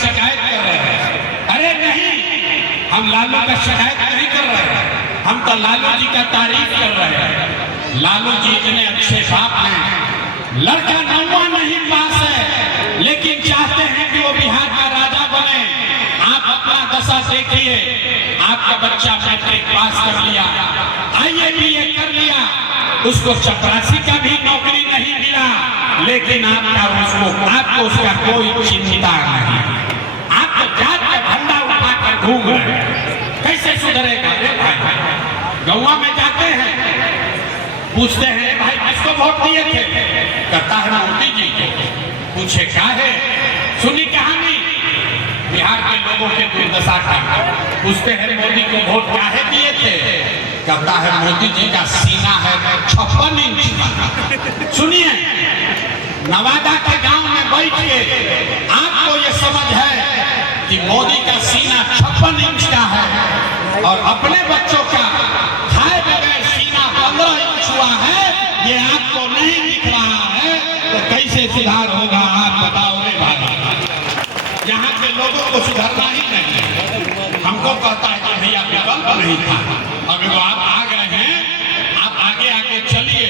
शिकायत कर रहे हैं। अरे नहीं, हम लालू का शिकायत नहीं कर रहे हैं, हम तो लालू जी का तारीफ कर रहे हैं। लालू जी इतने अच्छे बाप हैं, लड़का 9वां नहीं पास है लेकिन चाहते हैं कि वो बिहार का राजा बने। आप अपना दशा देखिए, आपका बच्चा मैट्रिक पास कर लिया, IABA कर लिया, उसको चपरासी का भी नौकरी नहीं मिला, लेकिन आपको उसका कोई चिंता नहीं। आप तो जात का झंडा उठा कर घूम रहे हैं, कैसे सुधरेगा? गौवा में जाते हैं, पूछते हैं भाई किसको वोट दिए थे? कहता है मोदी जी को। पूछे क्या है? सुनी कहानी बिहार के लोगों के दुर्दशा का। पूछते हैं मोदी को वोट काहे दिए थे? कहता है मोदी जी का सीना है 56 इंच का। सुनिए, नवादा के गांव में बैठ के आपको ये समझ है कि मोदी का सीना 56 इंच का है और अपने बच्चों का खाए बगैर सीना 15 इंच हुआ है, ये आपको नहीं दिख रहा है, तो कैसे सुधार होगा? आप बताओ रे भाई। यहाँ के लोगों को सुधारना ही नहीं। हमको कहता है कि भैया विकल्प नहीं था, अब आप आ गए हैं, आप आगे आगे चलिए,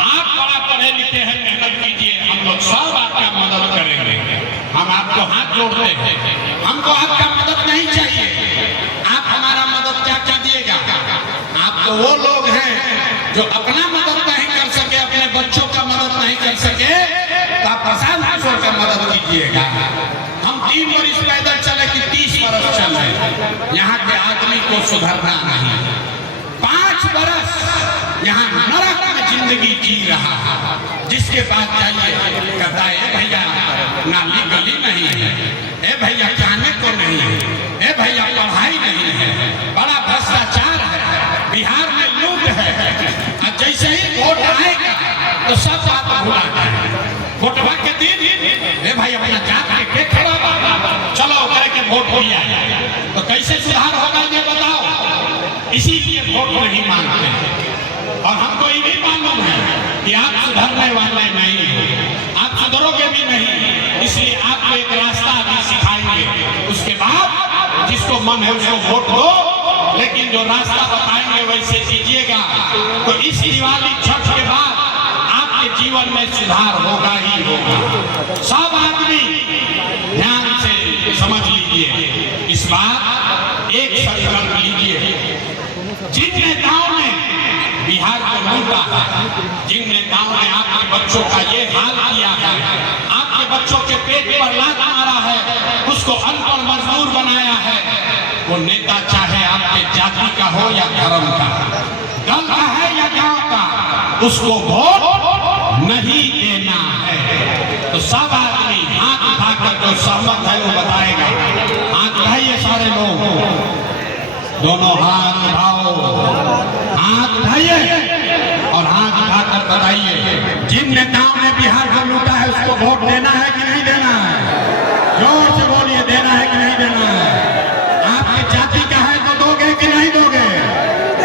आप बड़ा पढ़े लिखे हैं, मेहनत कीजिए, हम लोग सब आपका मदद करेंगे। हम आपको हाथ जोड़ते हैं, हमको आपका मदद नहीं चाहिए। आप हमारा मदद क्या कीजिएगा? आप तो वो लोग हैं जो अपना मदद नहीं कर सके, अपने बच्चों का मदद नहीं कर सके, तो आप प्रशांत किशोर का मदद कीजिएगा। हम 3 वर्ष पैदल चले कि 30 वर्ष चले, यहाँ के आदमी को सुधरना नहीं। 5 वर्ष यहाँ नरक में जिंदगी जी रहा है। जिसके पास जाइए कहता है भैया नाली गली नहीं है, ए भैया खाने को नहीं है, ए भैया पढ़ाई नहीं है, बड़ा भ्रष्टाचार है, बिहार में लूट है। जैसे ही वोट आएगा तो सब बात भुला जाए। वोटवा के दिन ए भाई अपना जात के खड़ा चलो करके वोट दिया, तो कैसे सुधार होगा ये बताओ? इसीलिए वोट नहीं मांगते हैं। और हमको ये भी मालूम है कि आप सुधरने वाले नहीं हो, आप सुधरोगे भी नहीं, इसलिए आपको एक रास्ता भी सिखाएंगे। उसके बाद जिसको मन है उसको वोट दो, लेकिन जो रास्ता बताएंगे वैसे कीजिएगा, तो इस दिवाली छठ के बाद आपके जीवन में सुधार होगा ही होगा। सब आदमी ध्यान से समझ लीजिए इस बात, एक संकल्प लीजिए। जिन नेताओं ने बिहार को लूटा है, जिन नेताओं ने आपके बच्चों का ये हाल किया है, आपके बच्चों के पेट पर लात मारा है, उसको अनपढ़ मजदूर बनाया है, वो नेता चाहे आपके जाति का हो या धर्म का, दल का है या गांव का, उसको वोट नहीं देना है। तो सब आदमी हाथ उठाकर जो सहमत है वो बताएगा। हाथ उठाइए सारे लोग, दोनों हाथ उठाओ, हाथ उठाइए और हाथ उठाकर बताइए जिन नेताओं ने बिहार को लूटा है उसको वोट देना है कि नहीं देना है? जोर से बोलिए, देना है कि नहीं देना है? आपकी जाति का है तो दोगे कि नहीं दोगे?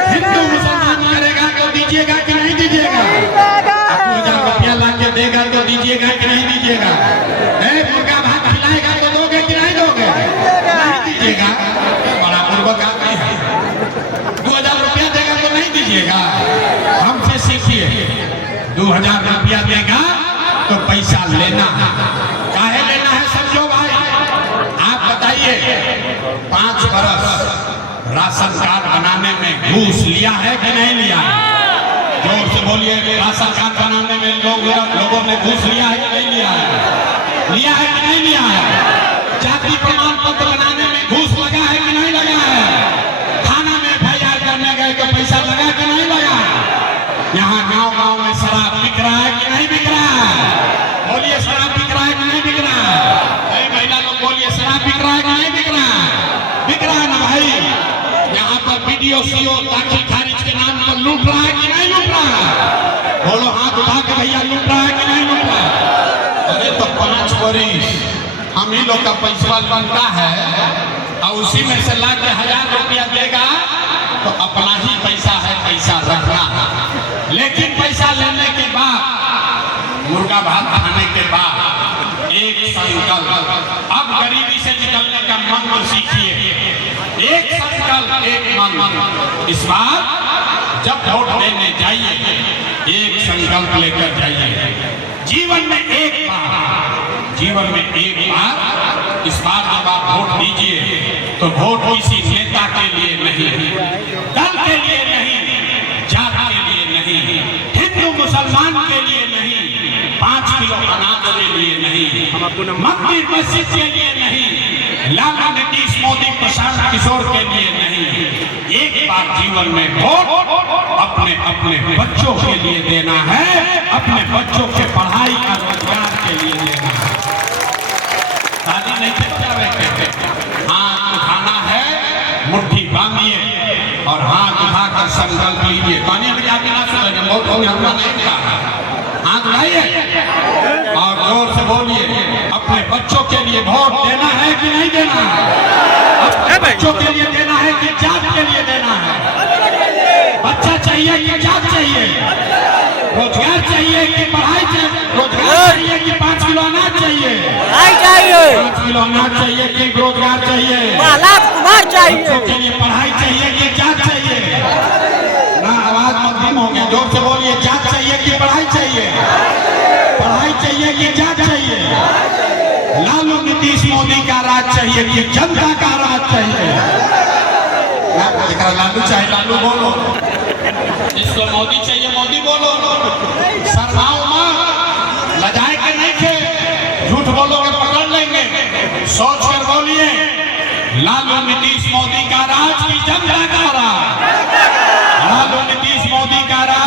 हिंदू मुसलमान करेगा तो दीजिएगा कि नहीं दीजिएगा? 2000 रुपया ला के देगा तो दीजिएगा कि नहीं दीजिएगा? मुर्गा भात खिलाएगा तो दोगे कि नहीं दोगे? नहीं दीजिएगा। बड़ा पूर्वक आदमी है, 2000 रुपया देगा तो नहीं दीजिएगा? हमसे सीखिए, 2000 रुपया देगा तो पैसा लेना है। काहे लेना है समझो भाई, आप बताइए। 5 बरस राशन कार्ड बनाने में घूस लिया है कि नहीं लिया है? जोर से बोलिए, राशन कार्ड बनाने में लोगों ने घूस लिया है कि नहीं लिया है? लिया है कि नहीं लिया है? जाति प्रमाण पत्र बनाने में घूस लगा है कि नहीं लगा है? थाना में FIR करने गए तो पैसा लगा कि नहीं लगा? यहाँ गांव-गांव में शराब बिक रहा है कि नहीं बिक रहा है? बोलिए, शराब बिक रहा है कि नहीं बिक रहा है? महिला लोग बोलिए, शराब बिक रहा है कि नहीं बिक रहा है? बिक रहा है ना भाई। यहाँ पर BDO CO दाखिल खारिज के नाम पर लूट रहा है कि नहीं लूट रहा है? बोलो हाथ उठा के भैया, लूट रहा है कि नहीं लूट रहा है? अरे तो 5 वर्ष हम ही लोग का पैसा बनता है और उसी में से ला के 1000 रुपया देगा तो अपना ही पैसा है, पैसा रखना है। लेकिन पैसा लेने के बाद, मुर्गा भात खाने के बाद एक संकल्प, अब गरीब और सीखिए। एक संकल्प, एक मन। इस बार जब वोट देने जाइए, एक संकल्प लेकर जाइए। जीवन में एक बार, इस बार जब आप वोट दीजिए तो वोट किसी नेता के लिए नहीं, दल के लिए नहीं, जात के लिए नहीं, हिंदू मुसलमान के लिए नहीं, 5 किलो अनाज के लिए नहीं, मंदिर मस्जिद के लिए नहीं, लालू नीतीश मोदी प्रशांत किशोर के लिए नहीं। एक बार जीवन में वोट अपने अपने बच्चों के लिए देना है, अपने बच्चों के पढ़ाई का रोजगार के लिए देना है। शादी नहीं चर्चा रहे, हाथ उठाना है, मुट्ठी बांधिए और हाथ उठाकर संकल्प लीजिए। पानी में क्या बिना सुने बहुत हमला नहीं कहा, हाथ उठाइए और जोर से बोलिए, अपने बच्चों के लिए वोट देना है कि नहीं देना है? अपने बच्चों के लिए देना है कि जात के लिए देना है? बच्चा चाहिए कि जात चाहिए? रोजगार चाहिए कि पढ़ाई चाहिए? रोजगार चाहिए कि 5 किलो अनाज चाहिए? 5 किलो अनाज चाहिए कि रोजगार चाहिए? कुमार चाहिए? बच्चों के लिए पढ़ाई चाहिए कि जात चाहिए? ना आवाज मध्यम हो गया, जोर से बोलिए, जात चाहिए कि पढ़ाई चाहिए? पढ़ाई चाहिए कि जात चाहिए? लालू नीतीश मोदी का राज चाहिए कि जनता का राज चाहिए? लालू चाहिए लालू बोलो, जिसको मोदी चाहिए मोदी बोलो। शर्माओ मत, लजाए के नहीं थे, झूठ बोलोगे पकड़ लेंगे। सोच कर बोलिए, लालू नीतीश मोदी का राज की जनता का राज? लालू नीतीश मोदी का राज